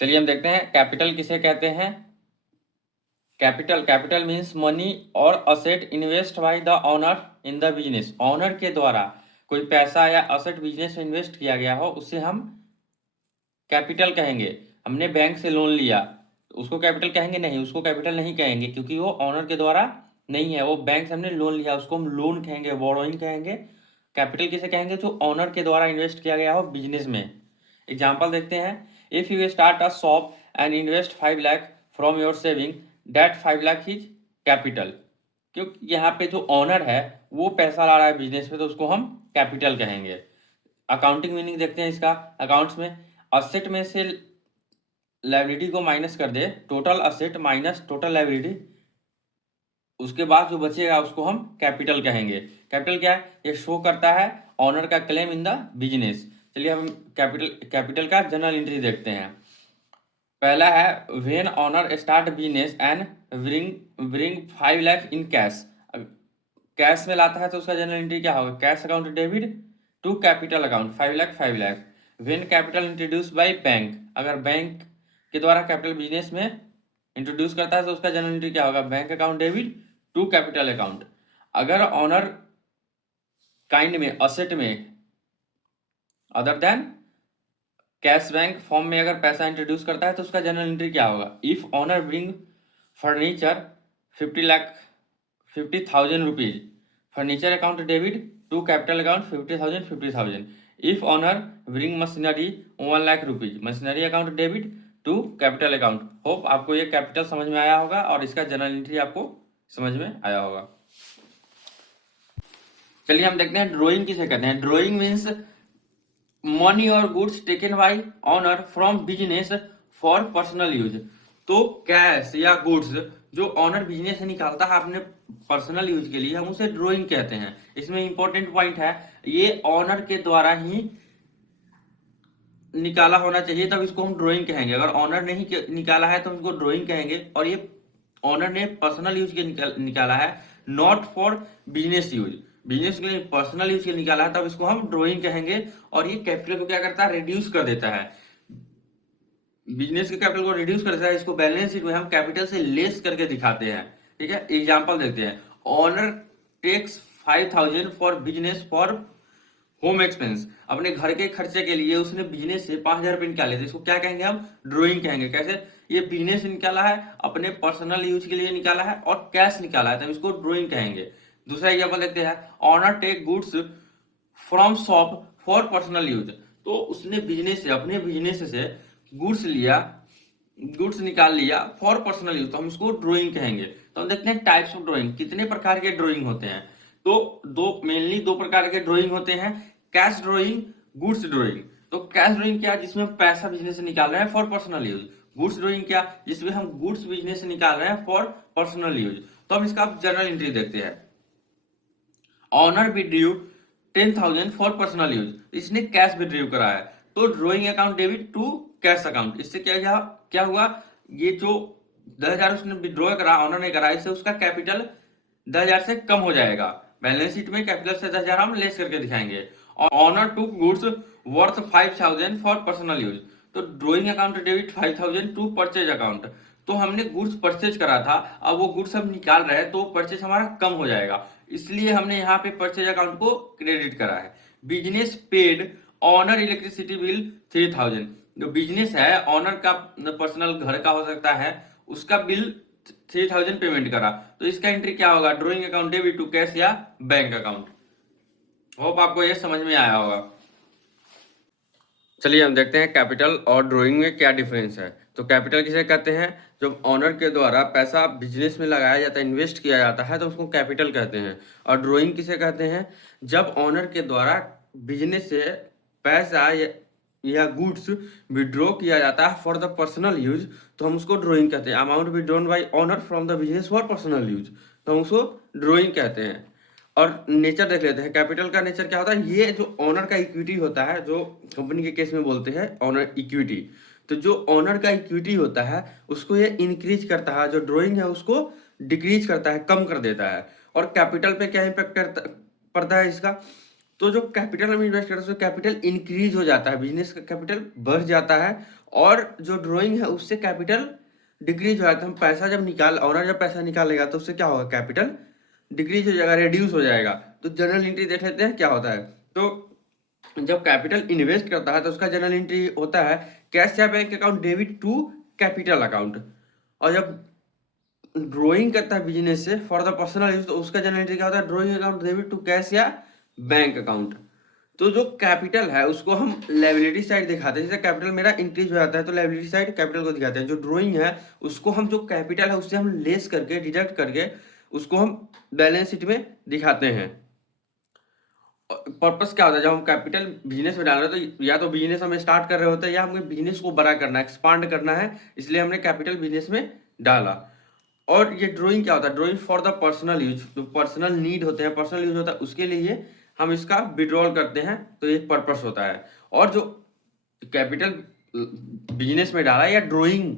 चलिए हम देखते हैं कैपिटल किसे कहते हैं। कैपिटल मीन्स मनी और asset invest by the owner in the business. Owner के द्वारा कोई पैसा या असेट बिजनेस में इन्वेस्ट किया गया हो उसे हम कैपिटल कहेंगे। हमने बैंक से लोन लिया तो उसको कैपिटल कहेंगे नहीं, उसको कैपिटल नहीं कहेंगे क्योंकि वो ऑनर के द्वारा नहीं है, वो बैंक से हमने लोन लिया उसको हम लोन कहेंगे, बोरोइंग कहेंगे। कैपिटल किसे कहेंगे? जो ऑनर के द्वारा इन्वेस्ट किया गया हो बिजनेस में। एग्जाम्पल देखते हैं। If you start a shop and invest 5 lakh from your saving, that 5 lakh is capital. क्योंकि यहाँ पे जो ऑनर है वो पैसा ला रहा है बिजनेस में तो उसको हम कैपिटल कहेंगे। अकाउंटिंग मीनिंग देखते हैं इसका। अकाउंट्स में असेट में से लायबिलिटी को माइनस कर दे, total asset minus total liability, उसके बाद जो बचेगा उसको हम कैपिटल कहेंगे। कैपिटल क्या है? ये शो करता है ऑनर का क्लेम इन द बिजनेस। चलिए हम कैपिटल का जनरल एंट्री देखते हैं। पहला है when owner start business and bring 5 lakh in cash. Cash में लाता है तो उसका जनरल एंट्री क्या होगा? Cash account debit to capital account 5 lakh. When capital introduce by bank, अगर बैंक के द्वारा कैपिटल बिजनेस में इंट्रोड्यूस करता है तो उसका जनरल एंट्री क्या होगा? Bank account debit to capital account. अगर ऑनर काइंड में असेट में other than cash bank form में अगर पैसा इंट्रोड्यूस करता है तो उसका जनरल एंट्री क्या होगा? If owner bring furniture 50,000 rupees, furniture account debit to capital account 50,000। If owner bring machinery 1 lakh rupees, machinery account debit to capital account. Hope आपको ये कैपिटल समझ में आया होगा और इसका जनरल एंट्री आपको समझ में आया होगा। चलिए हम देखते हैं ड्रॉइंग किसे कहते हैं। ड्रॉइंग मीन्स मनी और goods taken by honour from business for personal use. तो कैश या गुड्स जो ऑनर बिजनेस से निकालता है अपने पर्सनल यूज के लिए, हम उसे ड्रॉइंग कहते हैं। इसमें इंपॉर्टेंट पॉइंट है, ये ऑनर के द्वारा ही निकाला होना चाहिए तब इसको हम ड्राइंग कहेंगे। अगर ऑनर नहीं निकाला है तो हम इसको ड्राइंग कहेंगे। और ये ऑनर ने पर्सनल यूज के निकाला है, not for business use, business के लिए पर्सनल यूज के निकाला है तब इसको हम ड्राइंग कहेंगे। और ये कैपिटल को क्या करता है? रिड्यूस कर देता है, बिजनेस के कैपिटल को रिड्यूस कर देता है। इसको बैलेंस शीट में हम कैपिटल से लेस करके दिखाते हैं। ठीक है, एग्जाम्पल देखते हैं। Owner takes 5,000 for business for home expense, अपने घर के खर्चे के लिए उसने बिजनेस से 5,000 रुपए निकाले थे, इसको क्या कहेंगे? हम ड्रॉइंग कहेंगे। कैसे? ये बिजनेस निकाला है, अपने पर्सनल यूज के लिए निकाला है और कैश निकाला है तब इसको ड्रॉइंग कहेंगे। दूसरा एग्जाम्पल देखते हैं। Owner take goods from shop for personal use, तो उसने बिजनेस से, अपने बिजनेस से गुड्स लिया, गुड्स निकाल लिया फॉर पर्सनल यूज, तो हम इसको ड्रॉइंग कहेंगे। तो हम देखते हैं टाइप्स ऑफ ड्रॉइंग, कितने प्रकार के ड्रॉइंग होते हैं। तो मेनली दो प्रकार के ड्रॉइंग होते हैं, कैश ड्रॉइंग, गुड्स ड्रॉइंग। तो कैश ड्रॉइंग क्या? जिसमें हम पैसा बिजनेस से निकाल रहे हैं for personal use. Goods drawing क्या? जिसमें हम गुड्स बिजनेस से निकाल रहे हैं फॉर पर्सनल यूज। तो हम इसका जनरल एंट्री देखते हैं। Owner withdrew 10,000 for personal use, इसने कैश विड्रू करा है तो drawing account debit to cash account. इससे क्या हुआ? ये जो 10,000 उसने विड्रॉ करा, ऑनर ने करा, इससे उसका कैपिटल 10,000 से कम हो जाएगा। बैलेंस शीट में कैपिटल से 10,000 हम लेस करके दिखाएंगे। Owner to goods worth 5,000 for personal use, तो drawing account debit 5,000 to purchase account. तो हमने गुड्स परचेज करा था, अब वो गुड्स हम निकाल रहे हैं तो परचेज हमारा कम हो जाएगा, इसलिए हमने यहाँ पे परचेज अकाउंट को क्रेडिट करा है। Business paid owner electricity bill 3,000, जो बिजनेस है ऑनर का पर्सनल घर का हो सकता है, उसका बिल 3,000 पेमेंट करा, तो इसका एंट्री क्या होगा? Drawing account debit to cash या बैंक अकाउंट। होप आपको ये समझ में आया होगा। चलिए हम देखते हैं कैपिटल और ड्राइंग में क्या डिफरेंस है। तो कैपिटल किसे कहते हैं? जब ऑनर के द्वारा पैसा बिजनेस में लगाया जाता है, इन्वेस्ट किया जाता है तो उसको कैपिटल कहते हैं। और ड्राइंग किसे कहते हैं? जब ऑनर के द्वारा बिजनेस से पैसा या गुड्स विड्रॉ किया जाता है फॉर द पर्सनल यूज, तो हम उसको ड्राइंग कहते हैं। Amount withdrawn bye honour from the business for personal use, तो हम उसको ड्राइंग कहते हैं। और नेचर देख लेते हैं। कैपिटल का नेचर क्या होता है? ये जो ऑनर का इक्विटी होता है, जो कंपनी के केस में बोलते हैं ऑनर इक्विटी, तो जो ऑनर का इक्विटी होता है उसको ये इंक्रीज करता है, जो ड्राइंग है उसको डिक्रीज करता है, कम कर देता है। और कैपिटल पे क्या इम्पैक्ट पड़ता है इसका? तो जो कैपिटल हम इन्वेस्ट करते हैं कैपिटल इंक्रीज हो जाता है, बिजनेस का कैपिटल बढ़ जाता है और जो ड्राइंग है उससे कैपिटल डिक्रीज हो जाता है। हम पैसा जब ऑनर जब पैसा निकालेगा तो उससे क्या होगा, कैपिटल डिक्रीज हो जाएगा, रिड्यूस हो जाएगा। तो जनरल एंट्री देख लेते हैं क्या होता है। तो जब कैपिटल इन्वेस्ट करता है तो उसका जनरल एंट्री होता है कैश या bank account debit to capital account. और जब ड्रॉइंग करता है बिजनेस से फॉर द पर्सनल यूज तो उसका जनरल एंट्री क्या होता है, drawing account debit to cash या बैंक अकाउंट। तो जो कैपिटल है उसको हम लायबिलिटी साइड दिखाते हैं। जैसे कैपिटल मेरा इंक्रीज हो जाता है तो लायबिलिटी साइड कैपिटल को दिखाते हैं। जो ड्रॉइंग है उसको हम, जो कैपिटल है उससे हम लेस करके डिडक्ट करके उसको हम बैलेंस शीट में दिखाते हैं। पर्पस क्या होता है, जब हम कैपिटल बिजनेस में डाल रहे हैं तो या तो बिजनेस हमें स्टार्ट कर रहे होते हैं या हमें बिजनेस को बड़ा करना है, एक्सपांड करना है, इसलिए हमने कैपिटल बिजनेस में डाला। और ये ड्राइंग क्या होता है, drawing for the personal use, जो पर्सनल नीड होते हैं, पर्सनल यूज होता है उसके लिए हम इसका विड्रॉल करते हैं, तो ये पर्पस होता है। और जो कैपिटल बिजनेस में डाला या ड्राइंग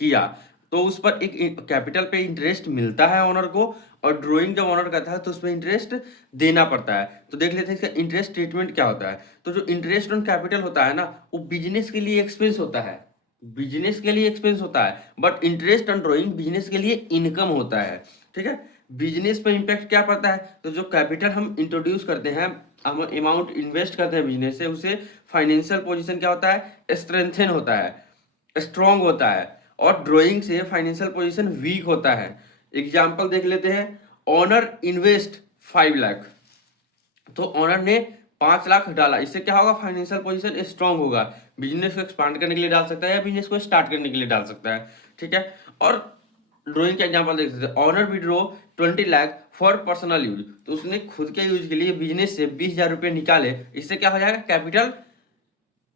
किया तो उस पर एक कैपिटल पे इंटरेस्ट मिलता है ऑनर को, और ड्राइंग जब ऑनर करता है तो उसमें इंटरेस्ट देना पड़ता है। तो देख लेते हैं इसका इंटरेस्ट ट्रीटमेंट क्या होता है। तो जो इंटरेस्ट ऑन कैपिटल होता है ना, वो बिजनेस के लिए एक्सपेंस होता है, बिजनेस के लिए एक्सपेंस होता है, but interest on drawing business के लिए इनकम होता है। ठीक है, बिजनेस पर इंपैक्ट क्या पड़ता है, तो जो कैपिटल हम इंट्रोड्यूस करते हैं, हम अमाउंट इन्वेस्ट करते हैं बिजनेस से, उसे फाइनेंशियल पोजीशन क्या होता है, स्ट्रेंथन होता है, स्ट्रॉन्ग होता है। और ड्राइंग से फाइनेंशियल पोजीशन वीक होता है। एग्जाम्पल देख लेते हैं, ऑनर इन्वेस्ट 5 लाख, तो ऑनर ने 5 लाख डाला, इससे क्या होगा, फाइनेंशियल पोजीशन स्ट्रांग होगा, बिजनेस को एक्सपांड करने के लिए डाल सकता है या बिजनेस को स्टार्ट करने के लिए डाल सकता है। ठीक है, और ड्राइंग का एग्जांपल देख सकते हैं, owner withdraw 20 lakh for personal use, तो उसने खुद के यूज के लिए बिजनेस से 20,000 रुपये निकाले, इससे क्या हो जाएगा, कैपिटल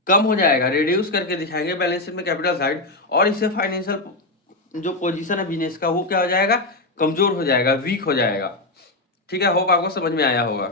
कम हो जाएगा, रिड्यूस करके दिखाएंगे बैलेंस शीट में कैपिटल साइड, और इससे फाइनेंशियल जो पोजीशन है बिजनेस का वो क्या हो जाएगा, कमजोर हो जाएगा, वीक हो जाएगा। ठीक है, होप आपको समझ में आया होगा।